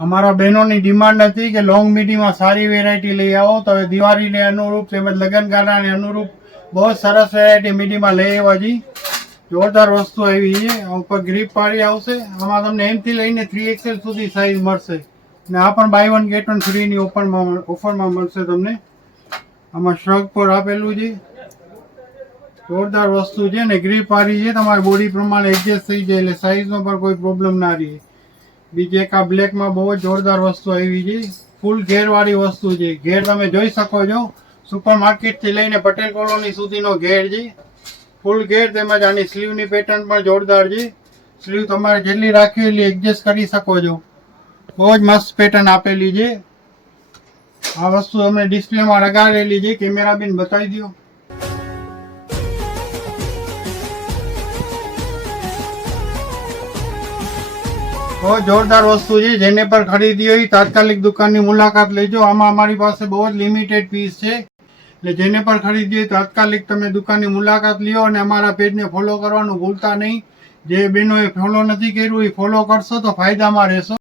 અમારા બહેનોની ડિમાન્ડ હતી કે લોંગ મીડીમાં સારી વેરાયટી લઈ આવો, તો હવે દિવાળીને અનુરૂપ તેમજ લગ્નગાળાને અનુરૂપ બહુ સરસ વેરાયટી મીડીમાં લઈ આવ્યા છીએ. જોરદાર વસ્તુ આવી છે. ઉપર ગ્રીપ પાડી આવશે. આમાં તમને એમથી લઈને 3XL સુધી સાઇઝ મળશે. ને આ પણ બાય વન ગેટ વન ફ્રીની ઓફરમાં મળશે તમને. આમાં શ્રગ પર આપેલું છે. જોરદાર વસ્તુ છે ને ગ્રીપ પાડી છે, તમારી બોડી પ્રમાણે એડજસ્ટ થઈ જાય એટલે સાઇઝનો પણ કોઈ પ્રોબ્લેમ ના રહે. બીજી એક આ બ્લેકમાં બહુ જ જોરદાર વસ્તુ આવી છે. ફૂલ ઘેરવાળી વસ્તુ છે. ઘેર તમે જોઈ શકો છો. સુપર માર્કેટથી લઈને પટેલ કોલોની સુધીનો ઘેર છે. ફૂલ ઘેર. તેમજ આની સ્લીવની પેટર્ન પણ જોરદાર છે. સ્લીવ તમારે જેટલી રાખવી એટલી એડજસ્ટ કરી શકો છો. બહુ જ મસ્ત પેટર્ન આપેલી છે. આ વસ્તુ અમને ડિસ્પ્લેમાં લગાવેલી છે. કેમેરા બેન બતાવી દો. બહુ જોરદાર વસ્તુ છે. જેને પર ખરીદી હોય તાત્કાલિક દુકાનની મુલાકાત લેજો. આમાં અમારી પાસે બહુ જ લિમિટેડ પીસ છે. એટલે જેને પણ ખરીદી હોય તાત્કાલિક તમે દુકાનની મુલાકાત લ્યો અને અમારા પેજને ફોલો કરવાનું ભૂલતા નહીં. જે બહેનોએ ફોલો નથી કર્યું એ ફોલો કરશો તો ફાયદામાં રહેશો.